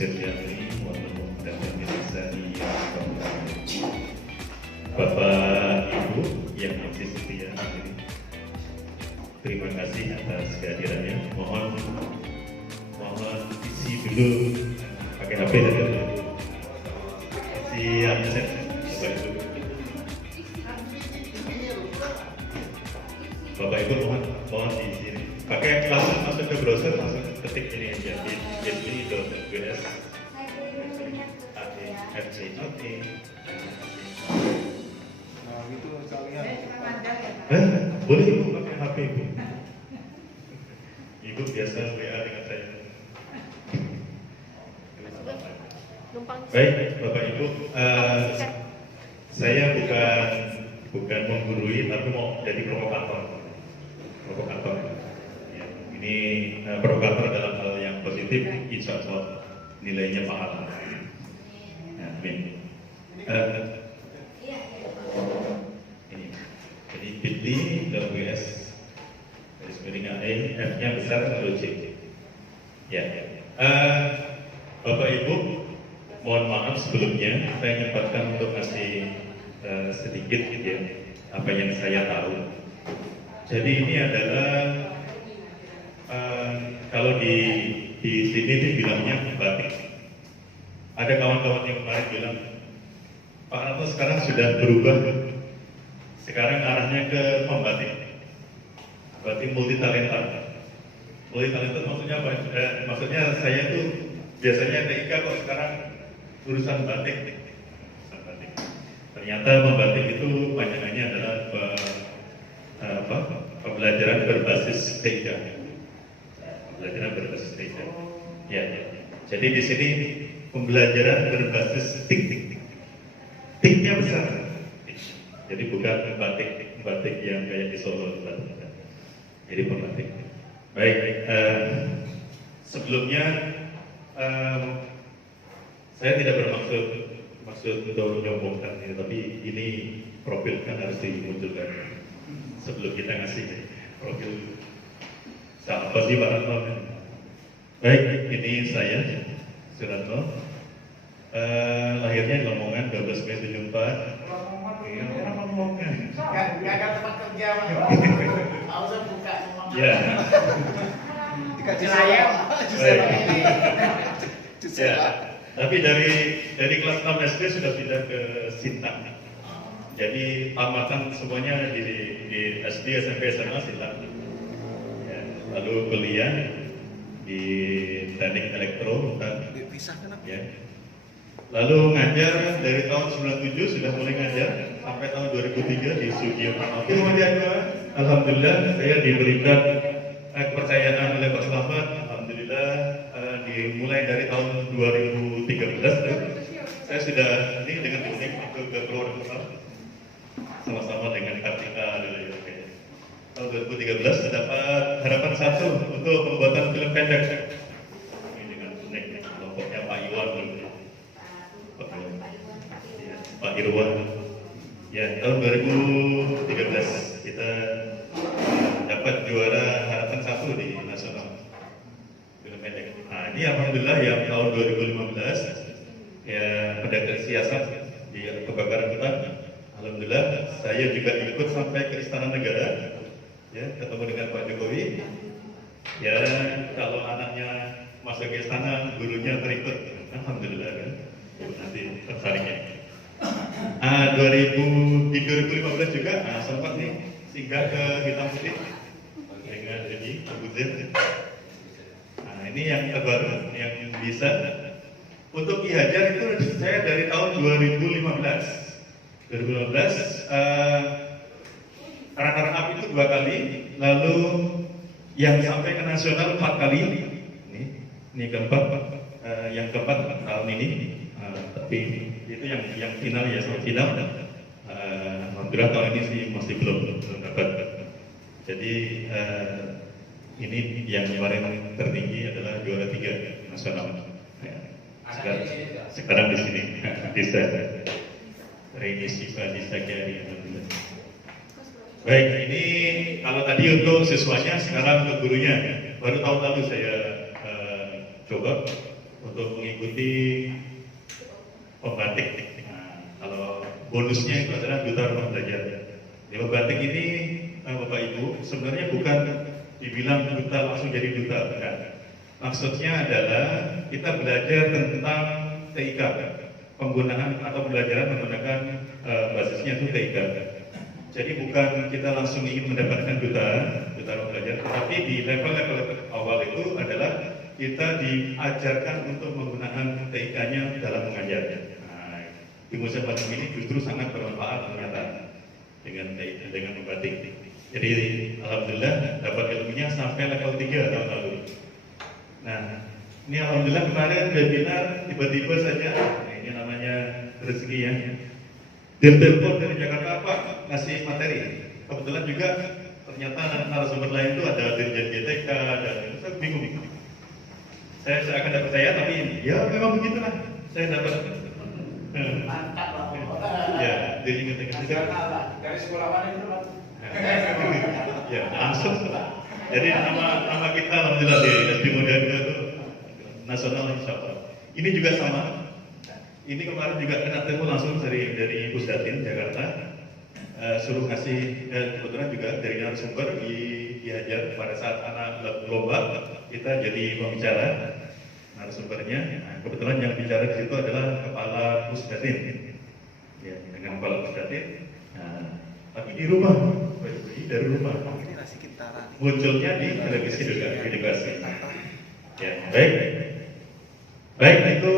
Suryani, dan pemirsa di Bapak Ibu yang masih setia ini. Terima kasih atas kehadirannya. Mohon isi dulu pakai HP saja. Isi absen Bapak Ibu. Bapak Ibu mohon diisi. Pakai langsung masuk ke browser, langsung ketik ini aja di getly.ws Oke. Nah, itu kalian. Boleh Ibu pakai HP Ibu. Ibu biasa WA dengan saya. Baik, Bapak Ibu, saya bukan menggurui, tapi mau jadi provokator. Ya, ini provokator dalam hal yang positif, insya Allah nilainya pahala. Amin. Ini, jadi bit.ly/ws garis miring AE, F-nya besar, lalu C. Ya, Bapak Ibu, mohon maaf sebelumnya, saya nyempatkan untuk kasih sedikit ya, apa yang saya tahu. Jadi ini adalah kalau di sini nih bilangnya batik. Ada kawan-kawan yang kemarin bilang, Pak Narto sekarang sudah berubah, sekarang arahnya ke pembatik, berarti multi talenta. Multi talenta maksudnya apa? Maksudnya saya tuh biasanya TIK kok sekarang urusan batik. Ternyata membatik itu panjangannya adalah pembelajaran berbasis TIK. Pembelajaran berbasis TIK. Ya. Jadi di sini pembelajaran berbasis tik. Tiknya besar. Jadi bukan batik yang kayak di Solo. Jadi pembatik. Baik. Sebelumnya saya tidak bermaksud untuk menyombongkan ini, tapi ini profil kan harus dimunculkan sebelum kita ngasih profil siapa sih Pak Ratno. Baik, ini saya Suratno, lahirnya di Lamongan 12 Mei 74. Iya, orang Lamongan. Gak ada tempat kerja, Pak. Harusnya buka. Ya. Dikasih saya. Ya. Tapi dari kelas 6 SD sudah pindah ke Sintang. Jadi tamatan semuanya di SD, SMP, SMA Sintang. Ya. Lalu kuliah di teknik elektro, ya. Lalu ngajar dari tahun 97 sudah mulai ngajar sampai tahun 2003 di Sugiono. Kemudian alhamdulillah saya diberikan kepercayaan oleh Pak Selamat. Alhamdulillah dimulai dari tahun 2013 saya sudah ini dengan tim ke keluarga sama-sama dengan Kartika dulu ya. Tahun 2013 dapat harapan 1 untuk pembuatan film pendek. Ini dengan kelompoknya Pak Iwan dulu. Pak Irwan. Ya, tahun 2013 kita dapat juara harapan 1 di nasional film pendek. Nah, ini alhamdulillah yang tahun 2015 ya pedagang siasat di kebakaran hutan. Alhamdulillah saya juga ikut sampai ke Istana Negara. Ya, ketemu dengan Pak Jokowi. Ya, kalau anaknya masuk ke istana, gurunya terikut. Alhamdulillah kan. Nanti tertariknya. Di 2015 juga sempat nih singgah ke Hitam Putih dengan ini Abu Zaid. Nah, ini yang terbaru yang bisa untuk Ki Hajar itu saya dari tahun 2015. 2015 runner up itu 2 kali, lalu yang sampai ke nasional 4 kali. Ini keempat, yang keempat tahun ini. Tapi itu yang final ya, sampai final. Alhamdulillah tahun ini sih masih belum dapat. Jadi ini yang kemarin tertinggi adalah juara 3 nasional. Ya, sekarang di sini bisa Reini Siva di Sagari. Baik, ini kalau tadi untuk siswanya, sekarang untuk gurunya. Baru tahun lalu saya coba untuk mengikuti pembatik. Nah, kalau bonusnya itu adalah duta rumah belajar. Di pembatik ini Bapak Ibu sebenarnya bukan dibilang duta langsung jadi duta, bukan. Maksudnya adalah kita belajar tentang TIK, penggunaan atau pembelajaran menggunakan basisnya itu TIK. Jadi bukan kita langsung ingin mendapatkan duta rumah belajar, tapi di level-level awal itu adalah kita diajarkan untuk menggunakan TIK-nya dalam mengajar. Nah, di musim macam ini justru sangat bermanfaat ternyata dengan membatik. Jadi alhamdulillah dapat ilmunya sampai level 3 tahun lalu. Nah, ini alhamdulillah kemarin webinar tiba-tiba saja, nah, ini namanya rezeki ya. Dia telepon dari Jakarta, Pak, ngasih materi. Kebetulan juga ternyata narasumber lain itu ada Dirjen GTK, dan saya bingung. Saya akan dapat percaya, tapi ya memang begitulah. Saya dapat. Mantap Pak. Ya, Dirjen GTK. Dari sekolah mana itu Pak? Ya, langsung. Jadi nama kita alhamdulillah di SD Muda itu nasional insya Allah. Ini juga sama. Ini kemarin juga kena temu langsung dari Pusdatin Jakarta. Suruh ngasih, kebetulan juga dari narasumber diajar pada saat anak lomba kita jadi pembicara narasumbernya. Nah, kebetulan yang bicara di situ adalah kepala Pusdatin. Ya, dengan kepala Pusdatin. Nah, tapi di rumah, dari rumah. Munculnya di televisi juga, edukasi. Ya, baik itu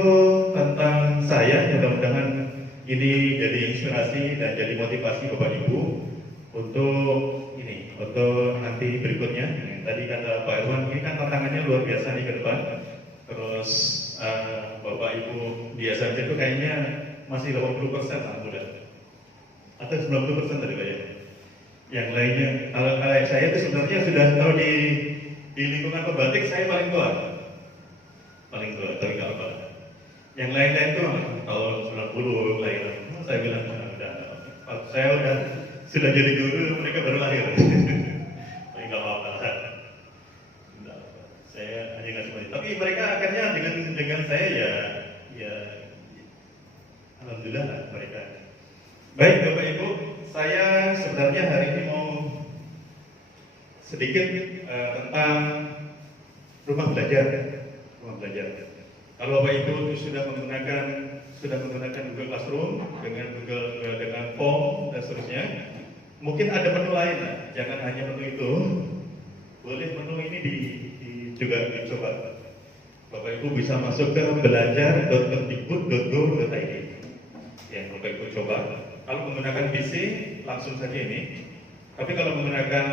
tentang saya. Mudah-mudahan ini jadi inspirasi dan jadi motivasi Bapak Ibu untuk nanti berikutnya. Tadi kata Pak Irwan, ini kan tantangannya luar biasa nih ke depan. Terus Bapak Ibu di SMC itu kayaknya masih 80% anak muda, atau 90% tadi Pak ya. Yang lainnya, kalau saya itu sebenarnya sudah tahu di lingkungan pembatik saya paling tua, tapi nggak apa. Yang lain-lain itu tahun 90 lahir. Saya bilang saya sudah jadi guru, mereka baru lahir. Tapi nggak apa-apa. Saya hanya nggak seperti. Tapi mereka akhirnya dengan saya ya alhamdulillah lah mereka. Baik Bapak Ibu, saya sebenarnya hari ini mau sedikit tentang rumah belajar. Kalau Bapak Ibu sudah menggunakan Google Classroom dengan form dan seterusnya, mungkin ada menu lain, jangan hanya menu itu. Boleh menu ini juga dicoba. Bapak Ibu bisa masuk ke belajar.kemdikbud.go.id. Ya, Bapak Ibu coba. Kalau menggunakan PC langsung saja ini. Tapi kalau menggunakan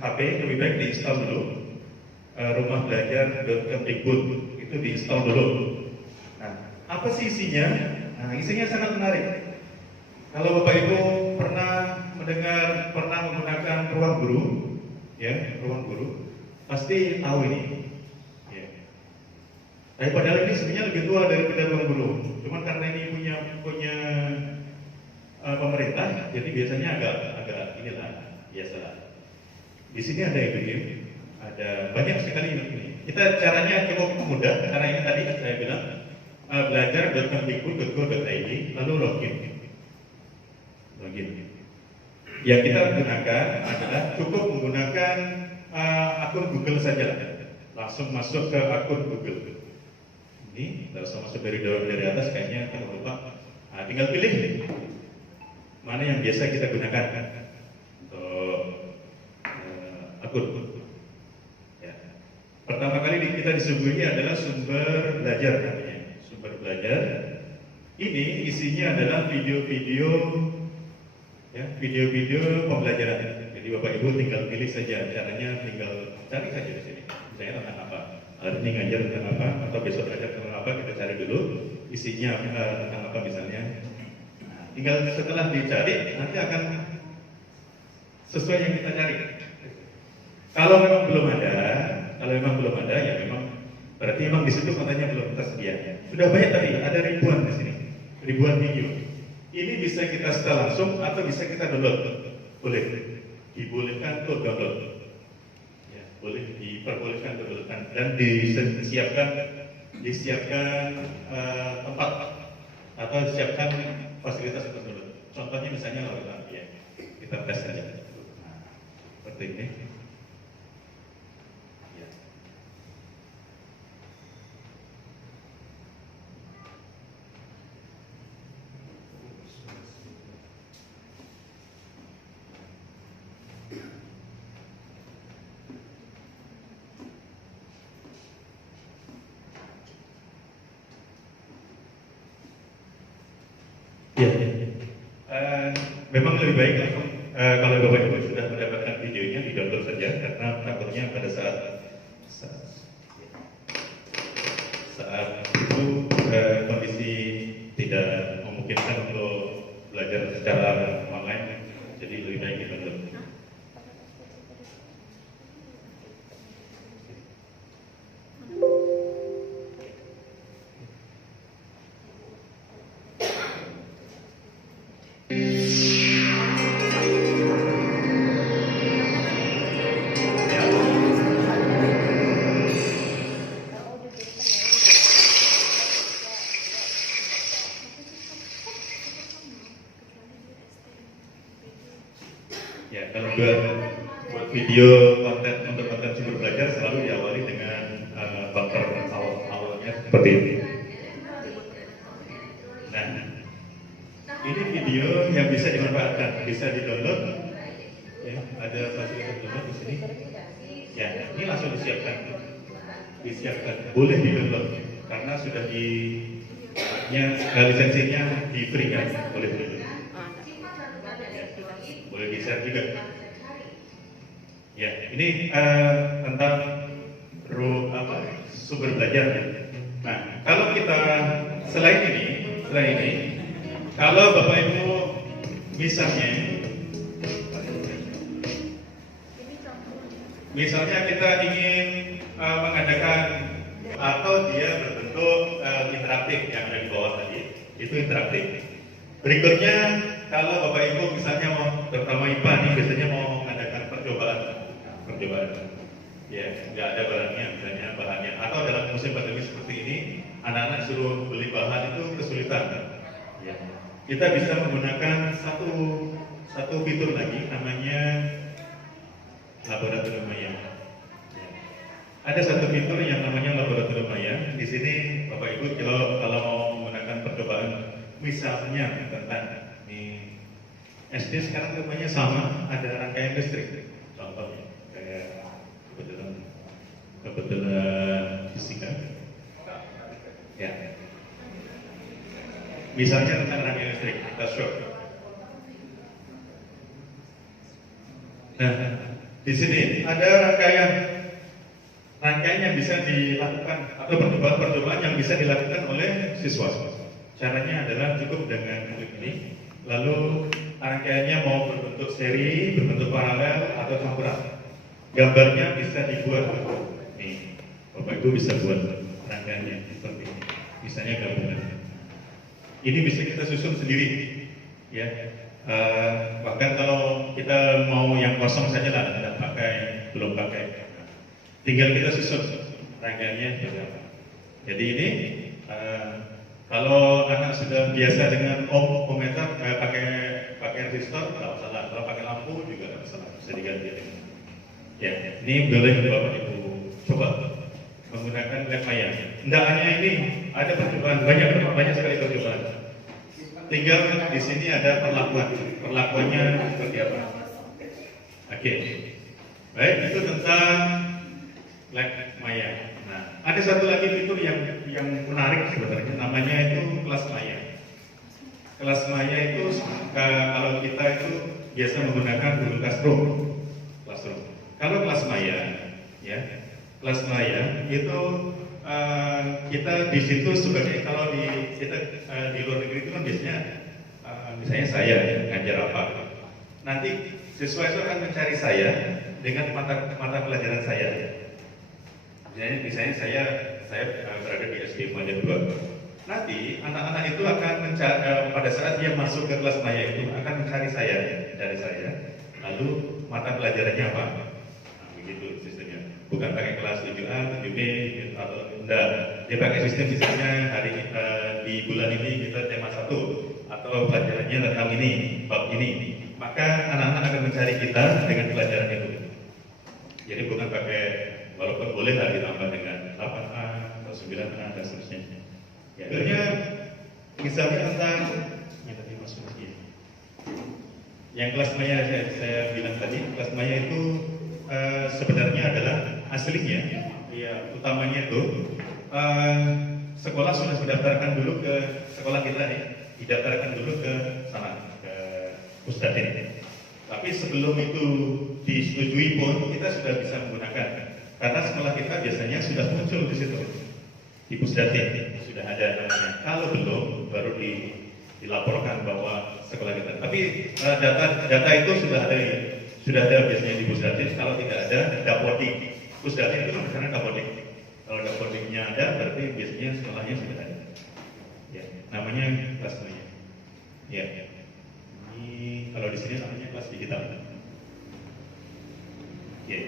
HP lebih baik diinstal dulu. Rumahbelajar.kemdikbud itu diinstal dulu. Nah, apa sih isinya? Nah, isinya sangat menarik. Kalau Bapak Ibu pernah menggunakan ruang guru, pasti tahu ini. Ya. Tapi padahal ini sebenarnya lebih tua daripada ruang guru. Cuman karena ini punya pemerintah, jadi biasanya agak inilah biasalah. Di sini ada yang bikin, ada banyak sekali ini. Kita caranya cukup mudah, karena ini tadi saya bilang belajar.kemdikbud.go.id lalu login. Yang kita gunakan adalah cukup menggunakan akun Google saja, langsung masuk ke akun Google. Ini nggak usah masuk dari atas, kayaknya kita lupa. Nah, tinggal pilih mana yang biasa kita gunakan untuk akun. Ya. Pertama kali kita disuguhi adalah sumber belajar namanya. Sumber belajar. Ini isinya adalah video-video pembelajaran. Jadi Bapak Ibu tinggal pilih saja, caranya tinggal cari saja di sini. Misalnya tentang apa? Hari ini ngajar tentang apa? Atau besok ngajar tentang apa? Kita cari dulu isinya tentang apa misalnya. Tinggal setelah dicari, nanti akan sesuai yang kita cari. Kalau memang belum ada, ya memang berarti memang di situ kontennya belum tersedia. Sudah banyak tadi, ada ribuan di sini, ribuan video. Ini bisa kita setel langsung atau bisa kita download. Boleh, dibolehkan untuk download. Ya, boleh diperbolehkan untuk download dan disiapkan disiapkan tempat atau disiapkan fasilitas untuk download. Contohnya misalnya laporan ya, kita tes saja. Nah, seperti ini. Ya. Ya, memang lebih baik kalau Bapak Ibu sudah mendapatkan videonya di download saja, karena takutnya pada saat itu kondisi tidak memungkinkan untuk belajar secara online, jadi lebih baik di download. Ya, kalau buat video konten untuk konten sumber belajar selalu diawali dengan bumper awalnya seperti ini. Nah, ini video yang bisa dimanfaatkan, bisa di-download. Ya, ada fasilitas download di sini. Ya, ini langsung disiapkan, boleh di-download karena sudah lisensinya di free kan, boleh di-download. Boleh di-share juga. Ya, ini tentang sumber belajar. Nah, kalau kita selain ini, kalau Bapak Ibu misalnya kita ingin mengadakan atau dia berbentuk interaktif yang ada di bawah tadi, itu interaktif. Berikutnya, kalau Bapak Ibu misalnya terutama IPA nih biasanya mau mengadakan percobaan, ya nggak ada barangnya misalnya bahannya, atau dalam musim pandemi seperti ini, anak-anak suruh beli bahan itu kesulitan. Ya. Kita bisa menggunakan satu fitur lagi namanya laboratorium maya. Ya. Ada satu fitur yang namanya laboratorium maya. Di sini Bapak Ibu kalau mau menggunakan percobaan, misalnya tentang ini SD sekarang rumahnya sama, ada rangkaian listrik. Contohnya kayak kebetulan fisika. Ya. Misalnya tentang rangkaian listrik, kita show. Nah, di sini ada rangkaian yang bisa dilakukan atau percobaan yang bisa dilakukan oleh siswa. Caranya adalah cukup dengan klik ini, lalu rangkaiannya mau berbentuk seri, berbentuk paralel atau campuran. Gambarnya bisa dibuat. Nih, Bapak Ibu bisa buat rangkaiannya seperti ini. Misalnya gabungan. Ini bisa kita susun sendiri, ya. Bahkan kalau kita mau yang kosong saja lah, belum pakai, tinggal kita susun rangkaiannya. Jadi ini kalau anak sudah biasa dengan ohmmeter, pakai resistor, nggak masalah. Kalau pakai lampu juga nggak masalah, bisa diganti. Ya, ini boleh Bapak Ibu coba menggunakan lab maya. Tidak hanya ini, ada percobaan, banyak sekali percobaan. Tinggal di sini ada perlakuannya seperti apa. Oke, baik, itu tentang lab maya. Nah, ada satu lagi fitur yang menarik sebenarnya, namanya itu kelas maya. Kelas maya itu kalau kita itu biasa menggunakan Google Classroom. Kalau kelas maya, ya, kelas maya itu kita di situ sebagai kalau di luar negeri itu kan biasanya misalnya saya ngajar apa, nanti siswa itu akan mencari saya dengan mata pelajaran saya. Misalnya saya berada di SD Muhammad 2. Nanti anak-anak itu akan pada saat dia masuk ke kelas maya itu akan mencari dari saya. Lalu mata pelajarannya apa? Nah, begitu sistemnya. Bukan pakai kelas 7A, 7B atau enggak, dia pakai sistem misalnya di bulan ini kita tema 1 atau pelajarannya tentang ini, bab ini, maka anak-anak akan mencari kita dengan pelajaran itu. Jadi bukan pakai, walaupun boleh lah ditambah dengan 8A atau 9A dan seterusnya. Ya, akhirnya misalnya tentang yang tadi masuk ini, yang kelas maya saya bilang tadi, kelas maya itu sebenarnya adalah aslinya, ya utamanya itu sekolah sudah mendaftarkan dulu ke sekolah kita nih, didaftarkan dulu ke sana, ke Pusdatin. Tapi sebelum itu disetujui pun kita sudah bisa menggunakan, karena sekolah kita biasanya sudah muncul di situ, di Pusdatin sudah ada namanya. Kalau belum, baru dilaporkan bahwa sekolah kita. Tapi data itu sudah ada biasanya di Pusdatin. Kalau tidak ada, Dapodik. Pusdatin itu namanya Dapodik. Kalau Dapodiknya ada, berarti biasanya sekolahnya sudah ada. Ya, namanya kelas maya. Ya. Ini kalau di sini namanya kelas digital. Ya.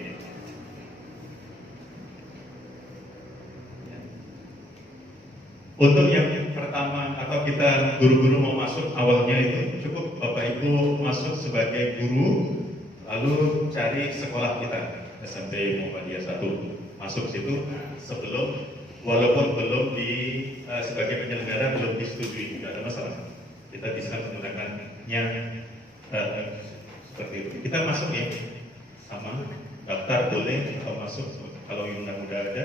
Untuk yang pertama atau kita guru-guru mau masuk awalnya itu cukup Bapak Ibu masuk sebagai guru, lalu cari sekolah kita SMP Muhammadiyah 1, masuk situ sebelum, walaupun belum sebagai penyelenggara belum disetujui, tidak ada masalah, kita bisa menggunakannya seperti itu. Kita masuk ya, sama daftar boleh atau masuk kalau yang udah ada,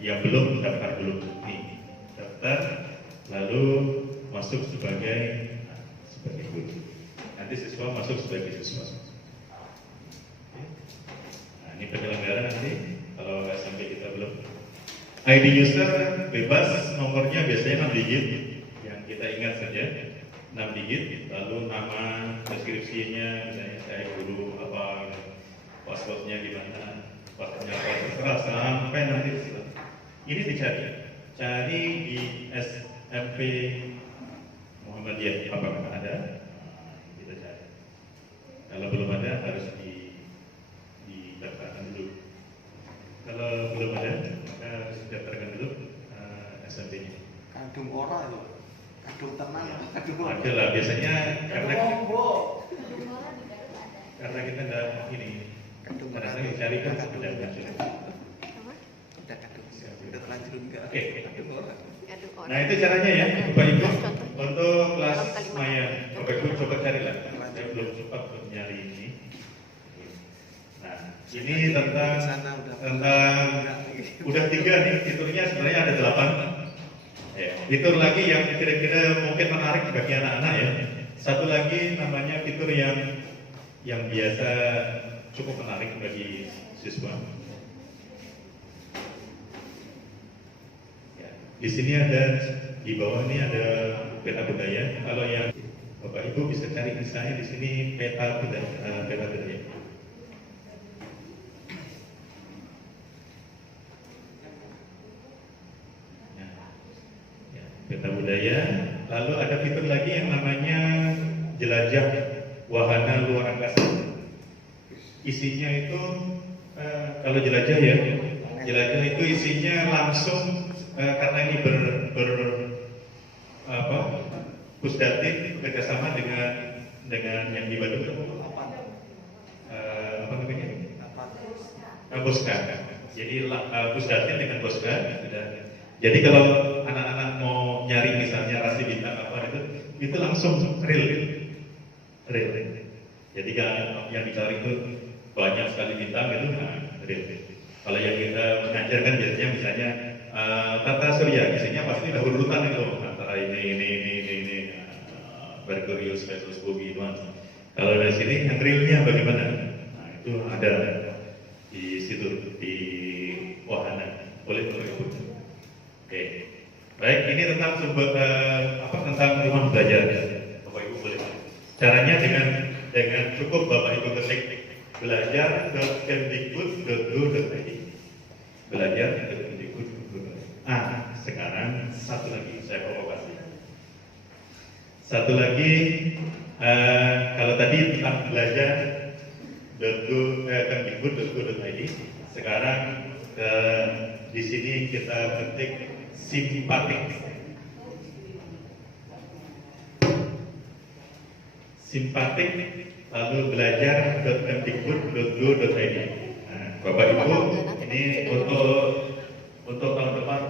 yang belum daftar dulu nih. Daftar, lalu masuk sebagai guru. Nanti siswa masuk sebagai siswa. Nah, ini penyelenggara nanti kalau SMP kita belum. ID user bebas, nomornya biasanya 6 digit, yang kita ingat saja 6 digit. Lalu nama, deskripsinya, misalnya saya guru apa, passwordnya gimana, passwordnya apa, terserah sampai nanti ini dicari. Cari di SMP Muhammadiyah apakah ada? Kita cari. Kalau belum ada harus didaftarkan dulu. Kalau belum ada maka harus didaftarkan dulu SMP-nya. Kadung ora itu, kadung tenang, kadung ora. Ada lah biasanya karena kita nggak ini. Kadung Karena ora. saya cari kan sudah ada. Udah kadung, udah terlanjur enggak? Oke. Kadung ora. Nah itu caranya ya, Bapak Ibu. Untuk kelas maya, Bapak Ibu coba carilah. Saya belum sempat untuk nyari ini. Nah, ini tentang udah 3 nih, fiturnya sebenarnya ada 8. Ya, fitur lagi yang kira-kira mungkin menarik bagi anak-anak ya. Satu lagi namanya fitur yang biasa cukup menarik bagi siswa. Di sini ada, di bawah ini ada peta budaya. Kalau yang Bapak Ibu bisa cari misalnya di sini peta budaya. Nah, ya, peta budaya. Lalu ada fitur lagi yang namanya jelajah wahana luar angkasa. Isinya itu kalau jelajah ya, jelajah itu isinya langsung. Karena ini Pusdatin bekerjasama dengan yang di Bandung apa namanya? Boska. Jadi Pusdatin dengan Boska. Jadi kalau anak-anak mau nyari misalnya rasi bintang apa itu langsung real. Jadi kan yang dicari itu banyak sekali bintang itu real. Kalau yang kita mengajarkan biasanya misalnya tata surya, isinya pasti udah urutan itu antara ini Merkurius, Venus, Bumi, Mars. Kalau dari sini yang realnya bagaimana? Nah itu ada di situ di wahana. Boleh Ibu. Oke. Baik, ini tentang sumber tentang rumah belajar. Bapak Ibu boleh. Caranya dengan cukup Bapak Ibu ketik belajar.kemdikbud.go.id. Belajar.kemdikbud.go.id. Sekarang satu lagi saya provokasi. Satu lagi kalau tadi tentang belajar.kemdikbud.go.id, sekarang Dan di sini kita ketik simpatik. Simpatik lalu belajar.kemdikbud.go.id. Nah, Bapak Ibu, ini untuk tahun depan.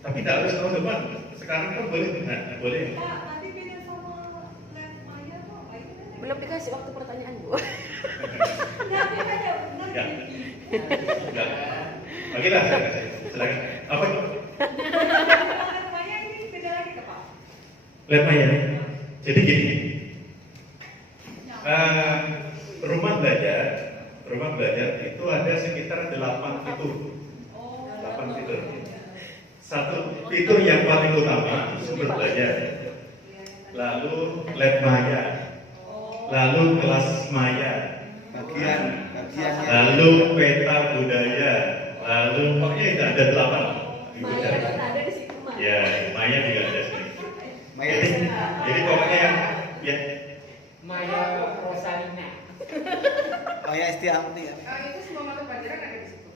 Tapi tidak harus tahun depan. Sekarang kan boleh, nah, boleh. Pak, nanti beda sama lab Maya kok, Pak. Belum dikasih waktu pertanyaan, Bu. Enggak, beda. Enggak. Enggak. Bagilah saya kasih. Silakan. Apa itu? Lab Maya ini beda lagi ke Pak? Lab Maya. Jadi gini. Rumah belajar itu ada sekitar 8 fitur. 8 fitur. Satu fitur yang paling utama sumber belajar. Lalu lab Maya. Lalu kelas Maya. bagiannya. Lalu peta budaya. Lalu pokoknya itu ada 8. Maya kan ada di situ, Mak. Ya, Maya juga ada sini. Maya. Jadi pokoknya yang ya Maya Rosalina. Maya Estianti. Itu semua mata pelajaran ada di situ.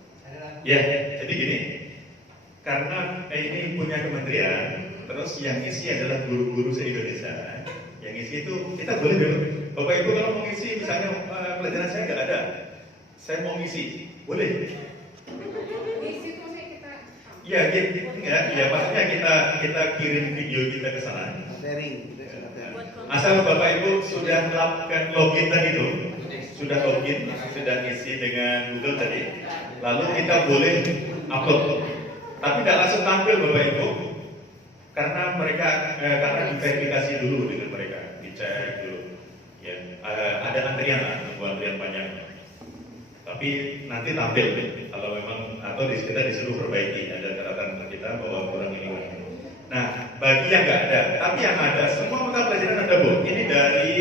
ya, jadi gini. Karena ini punya kementerian, terus yang isi adalah guru-guru se-Indonesia. Yang isi itu kita boleh dong. Bapak Ibu kalau mau ngisi, misalnya pelajaran saya nggak ada, saya mau ngisi, boleh. Di situ maksudnya kita. Ya, ya maksudnya kita kirim video kita ke sana. Materi. Asal Bapak Ibu sudah melakukan login tadi itu, sudah login, sudah ngisi dengan Google tadi, lalu kita boleh upload. Tapi tidak langsung tampil Bapak Ibu, karena mereka karena diverifikasi dulu dengan mereka, dicek dulu. Ya, ada antrian lah, antrian panjang. Tapi nanti tampil kalau memang atau kita disuruh perbaiki, ada catatan kita bahwa kurang ini. Nah, bagi yang nggak ada, tapi yang ada semua mata pelajaran ada Bu. Ini dari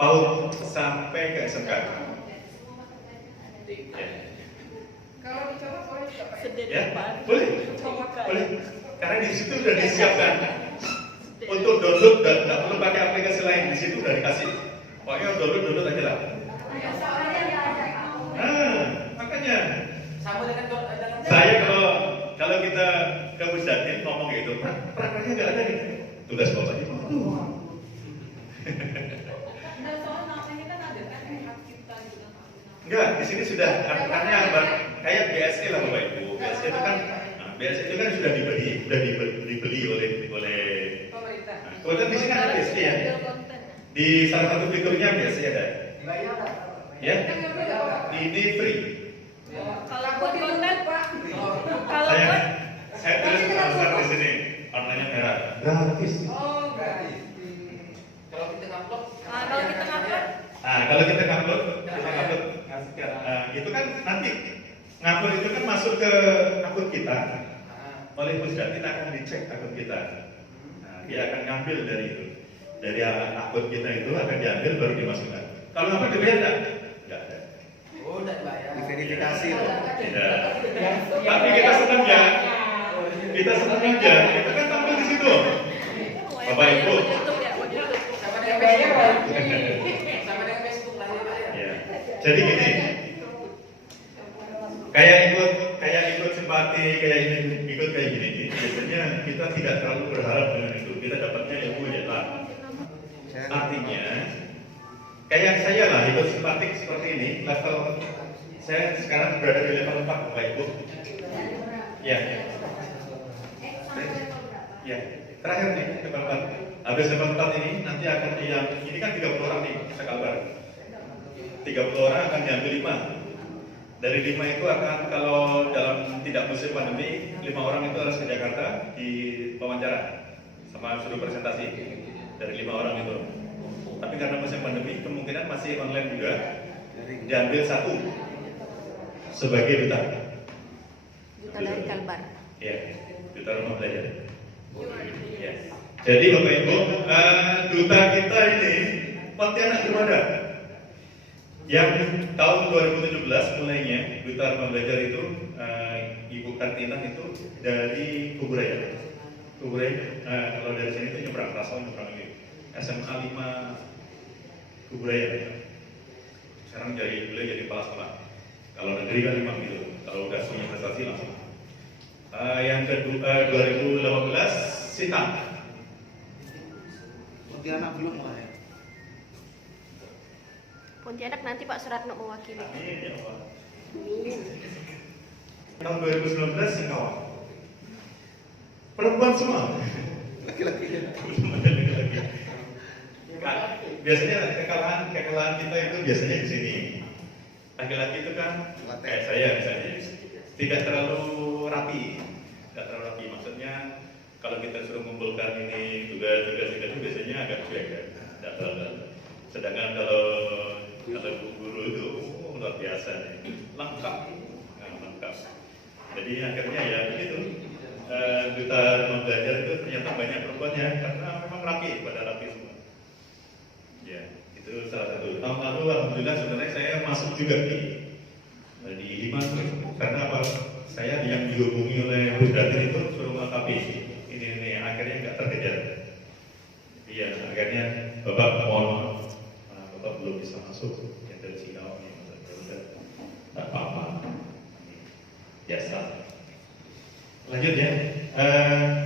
PAUD sampai ke SMK. Ya. Kalau dicoba boleh juga Pak. Sedih Ya, Pak. boleh, boleh. Karena di situ sudah disiapkan untuk download dan nggak perlu pakai aplikasi lain. Di situ sudah dikasih. Pokoknya download aja lah. Nah, makanya Sama dengan saya kalau kita ke Musdatin ngomong gitu, prakteknya nggak ada nih. Tugas bapak itu. Nah, soal namanya kan ada kan hak cipta juga. Enggak, di sini sudah artinya kayak BSE lah Bapak Ibu. BSE itu kan sudah dibeli oleh pemerintah. Nah, kebetulan di sini ada BSE ya. Di salah satu fiturnya BSE ada. Ya. Ini free. Kalau buat konten, Pak. Kalau Saya buat saya tulis besar di sini warnanya merah. Gratis. Oh, gratis. Kalau kita upload, kalau kita ngupload, Nah, kalau kita ngupload, itu kan nanti ngupload itu kan masuk ke akun kita. Oleh Pusdatin akan dicek akun kita. Nah, dia akan ngambil dari itu. Dari akun kita itu akan diambil baru dimasukkan. Kalau ngupload dibayar enggak ada. oh udah bayar. Diverifikasi loh. Tidak. Tapi kita senang ya. Kita senang aja. Kita kan tampil di situ. Bapak Ibu. YouTube ya, buat YouTube. Sama dengan Facebook. Sama dengan Facebook lah ya Pak ya. Ya. Jadi gini. Kayak ikut simpati, ikut kayak gini nih. Biasanya kita tidak terlalu berharap dengan itu. Kita dapatnya ilmu ya lah. Artinya kayak saya lah ikut simpatik seperti ini, level saya sekarang berada di level 4 Bapak Ibu. Ya. Ya. Terakhir nih level 4. Habis level 4 ini nanti akan ini kan 30 orang nih kita kabar. 30 orang akan diambil 5. Dari 5 itu akan kalau dalam tidak musim pandemi 5 orang itu harus ke Jakarta di wawancara sama suruh presentasi dari 5 orang itu. Tapi karena musim pandemi kemungkinan masih online juga, diambil 1 sebagai duta. Duta dari Kalbar. Ya, duta rumah belajar. Ya. Jadi Bapak Ibu, duta kita ini Pontianak Gurmada. Yang tahun 2017 mulainya duta rumah belajar itu Ibu Kartina itu dari Kuburaya. Kalau dari sini itu nyebrang, Rasal nyebrang lagi. SMA 5 Kuburaya. Sekarang beliau jadi kepala sekolah. Kalau negeri kan memang gitu. Kalau udah punya prestasi langsung. Yang kedua 2018 Sintang. Pontianak belum lah ya. Pontianak nanti Pak Suratno mewakili. Amin ya Allah. Amin. Tahun 2019 Singkawang. Perempuan semua. Laki-laki ya. Belum ada laki-laki. Biasanya kekalahan kita itu biasanya di sini. Laki-laki itu kan kayak saya misalnya tidak terlalu rapi, tidak terlalu rapi. Maksudnya kalau kita suruh mengumpulkan ini tugas itu biasanya agak cuek kan, tidak terlalu. Sedangkan kalau guru itu luar biasa nih, lengkap. Jadi akhirnya ya begitu. Duta belajar itu ternyata banyak perempuannya karena memang rapi, pada rapi semua. Ya, itu salah satu. Tahun lalu alhamdulillah sebenarnya saya masuk juga di Hima karena apa? Saya yang dihubungi oleh Bu Datin itu suruh melengkapi ini akhirnya nggak terkejar. Iya, akhirnya Bapak mohon maaf, Bapak belum bisa masuk yang dari Singapura ini, nggak apa-apa. Biasa. Lanjut ya.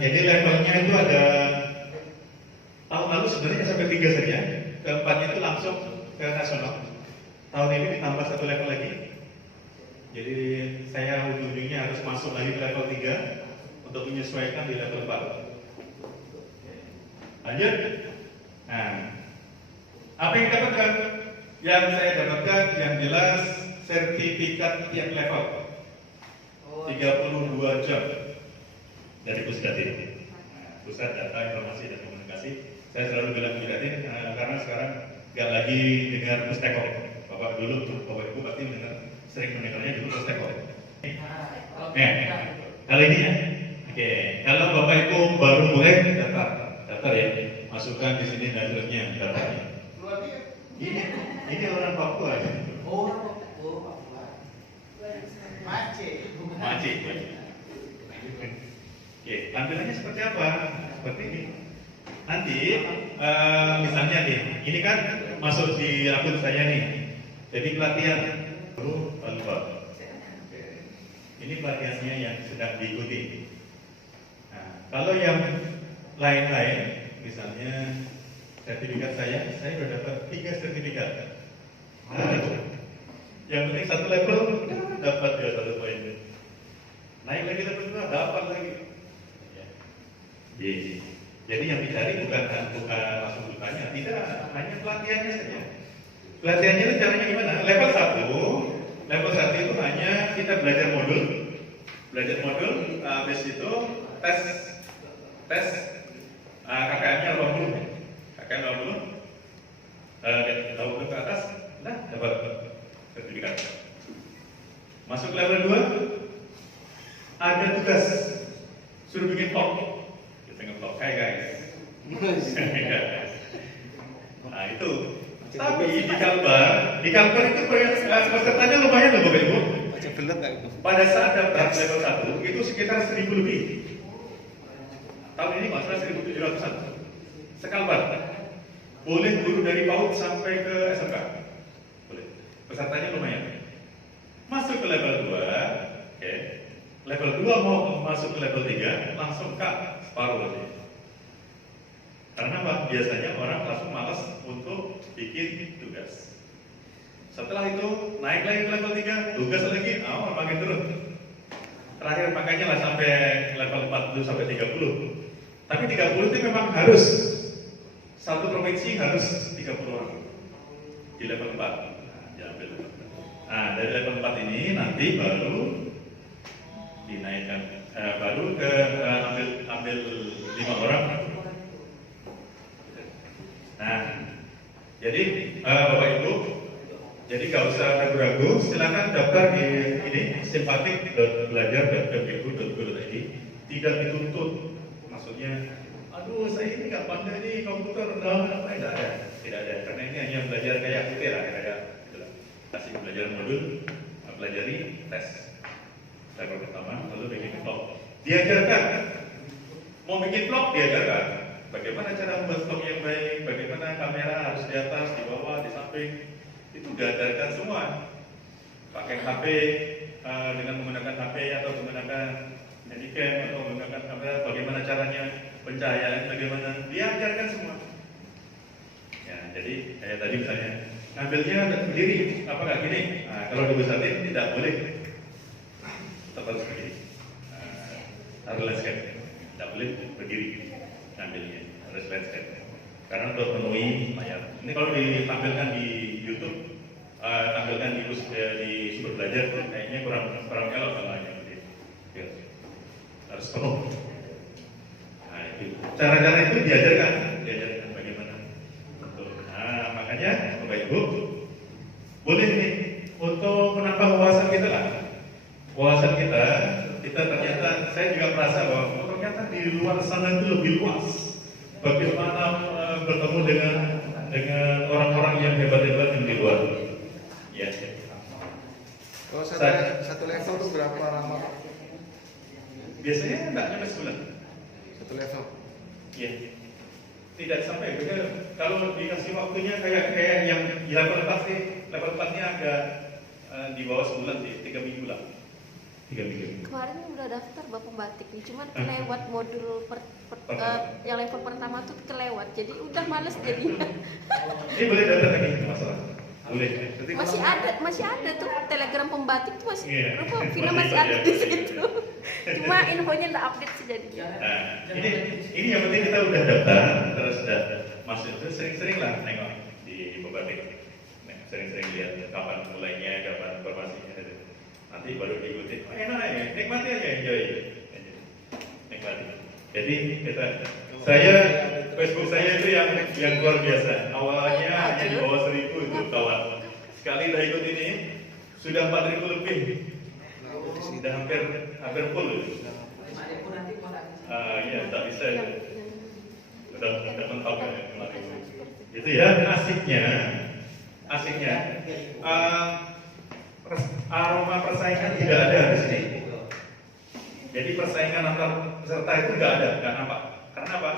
Jadi levelnya itu ada tahun lalu sebenarnya sampai 3 saja. Keempatnya itu langsung ke nasional. Tahun ini ditambah 1 level lagi. Jadi saya ujung-ujungnya harus masuk lagi ke level 3 untuk menyesuaikan di level 4. Lanjut. Nah, apa yang didapatkan? Yang saya dapatkan yang jelas sertifikat tiap level 32 jam dari Pusdatin. Pusat Data Informasi dan Komunikasi. Saya selalu bilang Pusdatin karena sekarang nggak lagi dengar Pustekok. Bapak dulu, Bapak Ibu pasti mendengar, sering mendengarnya dulu Pustekok. Kali ini ya. Oke, kalau Bapak Ibu baru mulai daftar ya, masukkan di sini daftarnya, daftarnya. Ini orang Papua ya. Maci. Oke, tampilannya seperti apa? Seperti ini. Nanti, misalnya nih, ini kan masuk di akun saya nih. Jadi pelatihan lupa. Ini pelatihannya yang sedang diikuti. Nah, kalau yang lain-lain, misalnya sertifikat saya sudah dapat 3 sertifikat. Nah, yang penting 1 level dapat ya 1 poin. Naik lagi level 2 dapat lagi. Jadi yang dicari bukan langsung bertanya, tidak, hanya pelatihannya saja. Pelatihannya itu caranya gimana? Level 1 itu hanya kita belajar modul, habis itu tes KKM-nya 80, tahu ke atas, nah dapat sertifikat. Masuk level 2, ada tugas, suruh bikin vlog. Nge-vlog, hai guys. Nah itu. Tapi di Kalbar itu pesertanya lumayan loh Bapak Ibu. Baca belet nggak itu? Pada saat daftar level 1 itu sekitar 1000 lebih. Tahun ini masalah 1700-an. Sekalbar. Boleh guru dari PAUD sampai ke SMK. Boleh. Pesertanya lumayan. Masuk ke level 2, oke. Level 2 mau masuk ke level 3, langsung Kak, separuh aja. Karena apa? Biasanya orang langsung malas untuk bikin tugas. Setelah itu, naik lagi ke level 3, tugas lagi, makin turun. Terakhir makanya lah sampai level 40 sampai 30. Tapi 30 itu memang harus. Satu provinsi harus 30 orang. Di level 4. Nah, diambil. Nah, dari level 4 ini nanti baru dinaikkan, baru ke ambil 5 orang. Nah, jadi Bapak Ibu, jadi nggak usah ragu-ragu, silakan daftar di ini simpatik.belajar.kemdikbud.go.id. Tidak dituntut, maksudnya, aduh saya ini nggak pandai nih komputer, tidak ada, karena ini hanya belajar kayak kita lah, kayak kasih belajar modul, pelajari tes. Level pertama, lalu bikin vlog. Diajarkan, mau bikin vlog diajarkan. Bagaimana cara membuat vlog yang baik, bagaimana kamera harus di atas, di bawah, di samping, itu diajarkan semua. pakai HP dengan menggunakan HP atau menggunakan handycam atau menggunakan kamera, bagaimana caranya pencahayaan, bagaimana dia ajarkan semua. Ya, jadi kayak tadi misalnya ngambilnya berdiri, apakah gini? Nah, kalau dibesarin tidak boleh, tetap harus berdiri. Harus landscape, tidak boleh berdiri ngambilnya, harus landscape. Karena untuk memenuhi layar. Ini kalau ditampilkan di YouTube, tampilkan di sumber belajar, kayaknya kurang elok kalau hanya berdiri. Ya, harus penuh. Nah, itu cara-cara itu diajarkan bagaimana. Nah, makanya Bapak Ibu boleh nih untuk menambah wawasan kita lah. Wawasan kita ternyata saya juga merasa bahwa ternyata di luar sana itu lebih luas. Bagaimana bertemu dengan orang-orang yang hebat-hebat yang di luar. Ya. Kalau satu level itu berapa lama? Biasanya enggak nyampe sebulan. Satu level. Iya. Tidak sampai. Kalau dikasih waktunya kayak yang level 4 sih, level 4-nya agak di bawah sebulan sih, 3 minggu lah. 3 minggu. Kemarin udah daftar Bapak Batik nih, cuman kelewat modul yang level pertama tuh kelewat, jadi udah males jadinya. Ini boleh daftar lagi, masalah. Boleh. Masih ada tuh Telegram pembatik tuh masih, Iya. rupa Vina masih ada di situ. Cuma infonya nggak update sih jadinya. Nah, ini yang penting kita udah daftar, terus udah masuk, terus sering-sering lah nengok di pembatik. Nah, sering-sering lihat kapan mulainya, kapan informasinya. Nanti baru diikuti. Oh, enak ya, nikmati aja, enjoy. Nikmati. Jadi saya Facebook saya itu yang luar biasa. Awalnya hanya di bawah 1000 itu kawan. Sekali dah ikut ini sudah 4000 lebih. Sudah hampir full. Iya, tak bisa. Udah mentok ya kemarin. Itu ya asiknya. Aroma persaingan tidak ada di sini. Jadi persaingan antar peserta itu nggak ada, nggak nampak. Karena apa?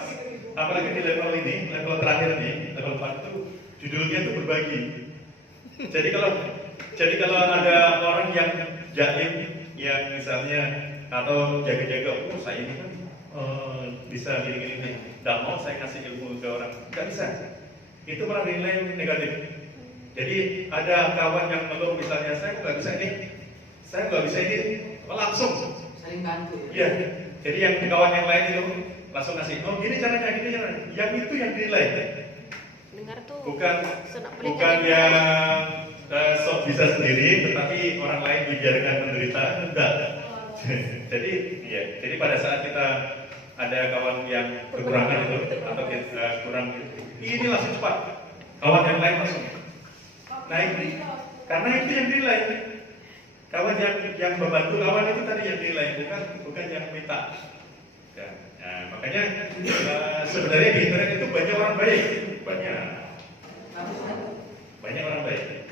Apalagi di level ini, level terakhir nih, level 4 itu judulnya itu berbagi. Jadi kalau ada orang yang jaim, yang misalnya atau jaga-jaga, saya ini kan bisa gini-gini, nggak mau saya kasih ilmu ke orang, nggak bisa. Itu malah dinilai negatif. Jadi ada kawan yang ngeluh misalnya saya nggak bisa ini, langsung. Saling bantu. Iya. Jadi yang kawan yang lain itu langsung ngasih, oh gini caranya. Yang itu yang dinilai. Dengar tuh. Bukan yang sok bisa sendiri, tetapi orang lain dibiarkan menderita, enggak. Jadi pada saat kita ada kawan yang kekurangan itu atau kurang, ini langsung cepat. Kawan yang lain langsung naik, karena itu yang dinilai. Kawan yang membantu kawan itu tadi yang dinilai, bukan yang minta. Nah, makanya sebenarnya di internet itu banyak orang baik, banyak orang baik.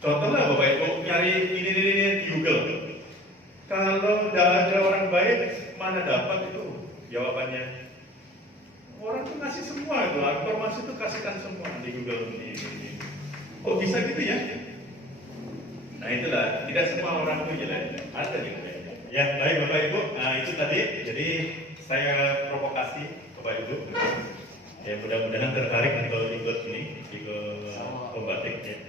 Contohnya Bapak Ibu nyari ini di Google. Kalau tidak ada orang baik, mana dapat itu jawabannya? Orang itu ngasih semua itu, informasi itu kasihkan semua di Google ini. Oh bisa gitu ya? Nah itulah, tidak semua orang itu jelek, ada juga. Ya baik Bapak Ibu, nah itu tadi. Jadi saya provokasi Bapak Ibu. Ya mudah-mudahan tertarik untuk ikut pembatik ya.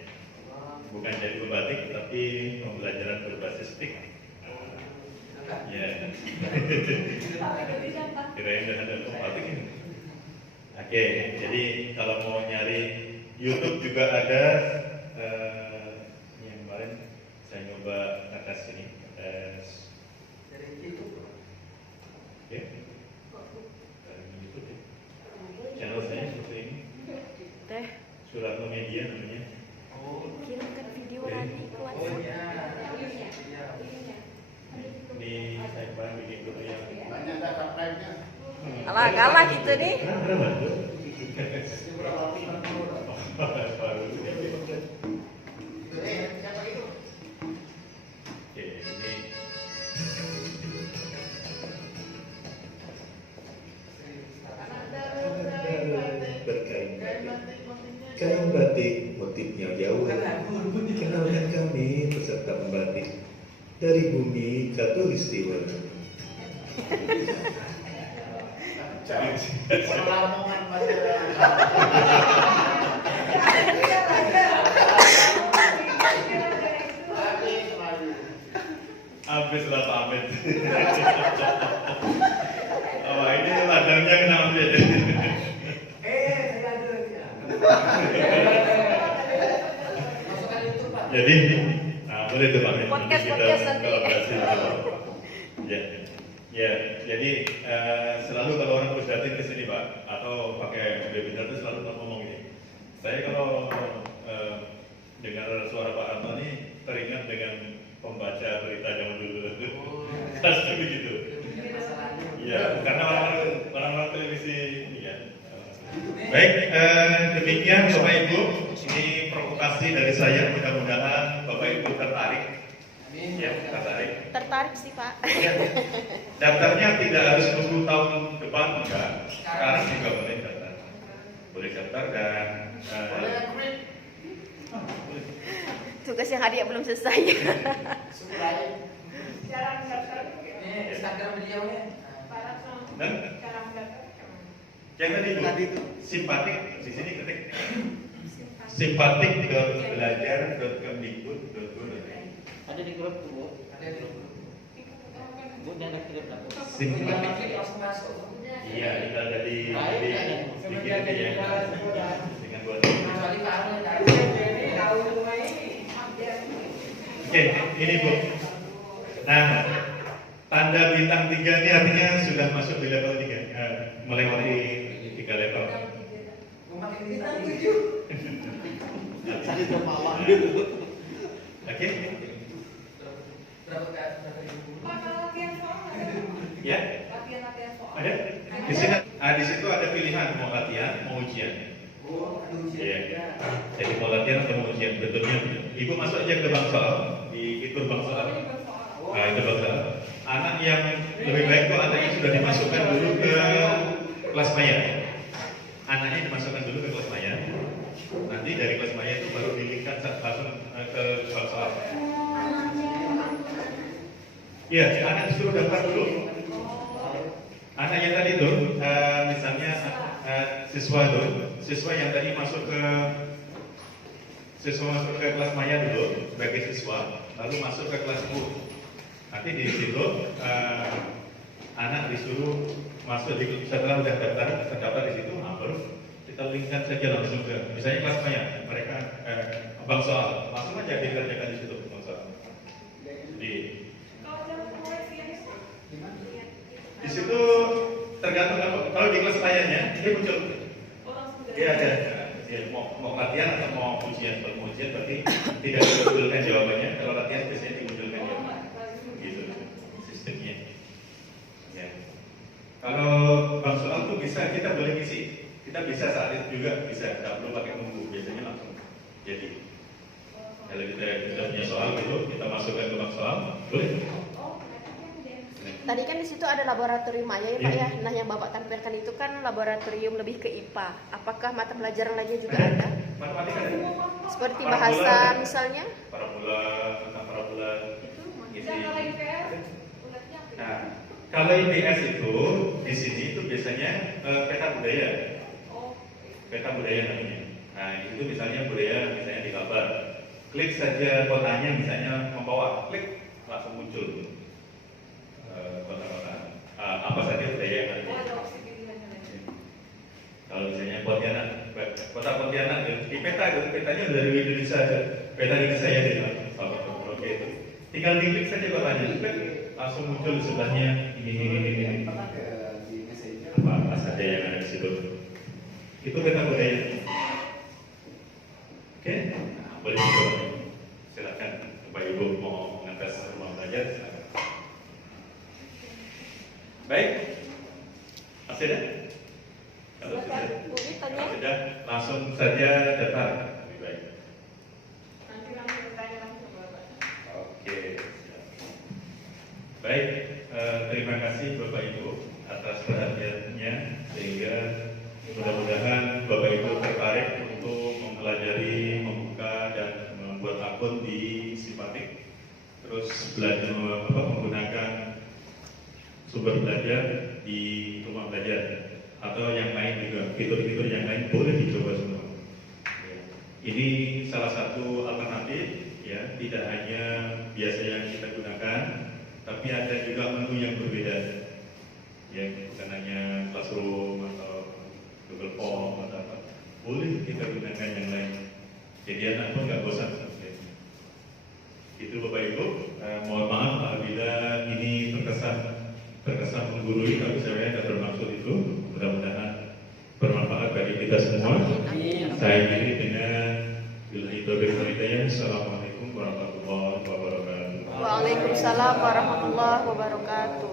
Bukan jadi pembatik, tapi pembelajaran berbasis TIK. Ya. Kirain udah ada pembatik ini. Oke, jadi kalau mau nyari YouTube juga ada. Yang kemarin saya nyoba atas ini. Oke. Dari YouTube ya. Channel saya seperti ini. Teh, Suratno Media namanya. kirimkan video Rani ke WhatsApp. Ini saya kemarin bikin grup yang Banyak data pride-nya. Kalah gitu nih. baru. Siapa itu? Oke, ini kain batik motifnya jauh. Kenalkan kami peserta membatik dari bumi Katulistiwa. Lamongan pada Habis lah Pak Ahmed. Oh, ini ladangnya kena ambil. saya ada ya. Masukkan itu Pak. Jadi, nah boleh tuh Pak Ahmed. Podcast Kita nanti. kolaborasi. Ya, ya. Jadi selalu kalau orang harus datang ke sini Pak, atau pakai webinar itu selalu ngomong ini. Saya kalau dengar suara Pak Anto ini teringat dengan pembaca berita zaman dulu. Pasti begitu. Iya, karena orang-orang televisi ini ya. Baik, demikian Bapak Ibu, ini provokasi dari saya. Mudah-mudahan Bapak Ibu tertarik. Ya, tertarik. Tertarik sih Pak. Ya. Daftarnya tidak harus 20 tahun depan, enggak. Sekarang juga boleh daftar. Boleh daftar dan boleh. Tugas yang hadiah belum selesai. Cara mendaftar Ini Instagram beliau ya. Dan cara mendaftar yang tadi itu simpatik di sini ketik simpatik.belajar.kemdikbud.go. Ada di grup Bu. Ada di grup. Bu jangan kirim lah. Simpatik. Langsung masuk. Iya, kita ada di kirim ya. Dengan buat. Kecuali Pak Arno tahu. Tahu semua ini. Oke, ini Bu. Nah, tanda bintang 3 ini artinya sudah masuk di level 3, melewati 3 level. Makin bintang 7. Saya ke bawah dulu. Oke? Berapa ribu? Pak, kalau latihan soal ada? Ya, Latihan soal. ada. Di sini, di situ ada pilihan mau latihan, mau ujian. Oh, aduh Iya. Jadi mau latihan atau mau ujian, bentuknya. Ibu masuk aja ke bank soal, di fitur bank soal. Nah, itu bank soal. Anak yang lebih baik itu anak yang sudah dimasukkan dulu ke kelas maya. Anaknya dimasukkan dulu ke kelas maya. Nanti dari kelas maya itu baru dilinkkan langsung ke bank soal. Iya, anak disuruh daftar dulu. Anak yang tadi tuh, misalnya siswa yang tadi masuk ke kelas maya dulu sebagai siswa, lalu masuk ke kelas U. Nanti di situ anak disuruh masuk setelah udah terdaftar di situ, baru kita linkkan saja langsung ke misalnya kelas maya, mereka bank soal, langsung aja dikerjakan di situ bank soal. Kalau dalam koleksinya itu Di situ tergantung kalau di kelas mayanya ini muncul. Iya ada. Ya, mau latihan atau mau ujian. Kalau mau ujian berarti tidak dimunculkan jawabannya. Kalau latihan biasanya dimunculkan jawabannya. Gitu sistemnya. Ya. Kalau bang soal tuh bisa kita boleh ngisi. Kita bisa saat itu juga bisa. Tidak perlu pakai nunggu. Biasanya langsung jadi. Kalau kita punya soal gitu, kita masukkan ke bang soal, boleh. Tadi kan di situ ada laboratorium maya ya Pak ya. Nah yang Bapak tampilkan itu kan laboratorium lebih ke IPA. Apakah mata pelajaran lainnya juga ada? Matematika ada. Seperti Parabola bahasa ada. misalnya? Parabola, tentang parabola. Isi. Dan kalau IPS ulatnya apa? Nah, kalau IPS itu di sini itu biasanya peta budaya. Oh, Peta budaya namanya. Nah, itu misalnya budaya misalnya di kabar. Klik saja kotanya misalnya Mempawah, klik langsung muncul kota-kota. Apa saja budaya yang ada. oh, ada opsi pilihannya. Kalau misalnya Pontianak, kota Pontianak di peta itu petanya dari Indonesia aja. Peta Indonesia ya di oke itu. Tinggal diklik saja kotanya, langsung muncul di sebelahnya ini. Apa saja yang ada di situ. Itu peta budaya. Oke, nah, boleh dicoba. Silakan, Bapak Ibu mau ngetes rumah belajar. Silakan. Baik, masih ada? Kalau sudah, Uli tanya. kalau sudah langsung saja daftar. Lebih baik. Nanti langsung bertanya langsung Bapak. Oke. Siap. Baik, terima kasih Bapak Ibu atas perhatiannya sehingga mudah-mudahan Bapak Ibu tertarik untuk mempelajari smartphone di simpatik, terus belajar menggunakan sumber belajar di rumah belajar atau yang lain juga, fitur-fitur yang lain boleh dicoba semua. Ya. Ini salah satu alternatif, ya, tidak hanya biasa yang kita gunakan, tapi ada juga menu yang berbeda, ya, bukan hanya Classroom atau Google Form atau apa, boleh kita gunakan yang lain. Jadi anak pun nggak bosan. Itu Bapak Ibu, mohon maaf apabila ini terkesan menggurui, tapi saya tidak bermaksud itu. Mudah-mudahan bermanfaat bagi kita semua. Saya akhiri dengan billahi taufiq wal hidayah. Assalamualaikum warahmatullahi wabarakatuh. Waalaikumsalam warahmatullahi wabarakatuh.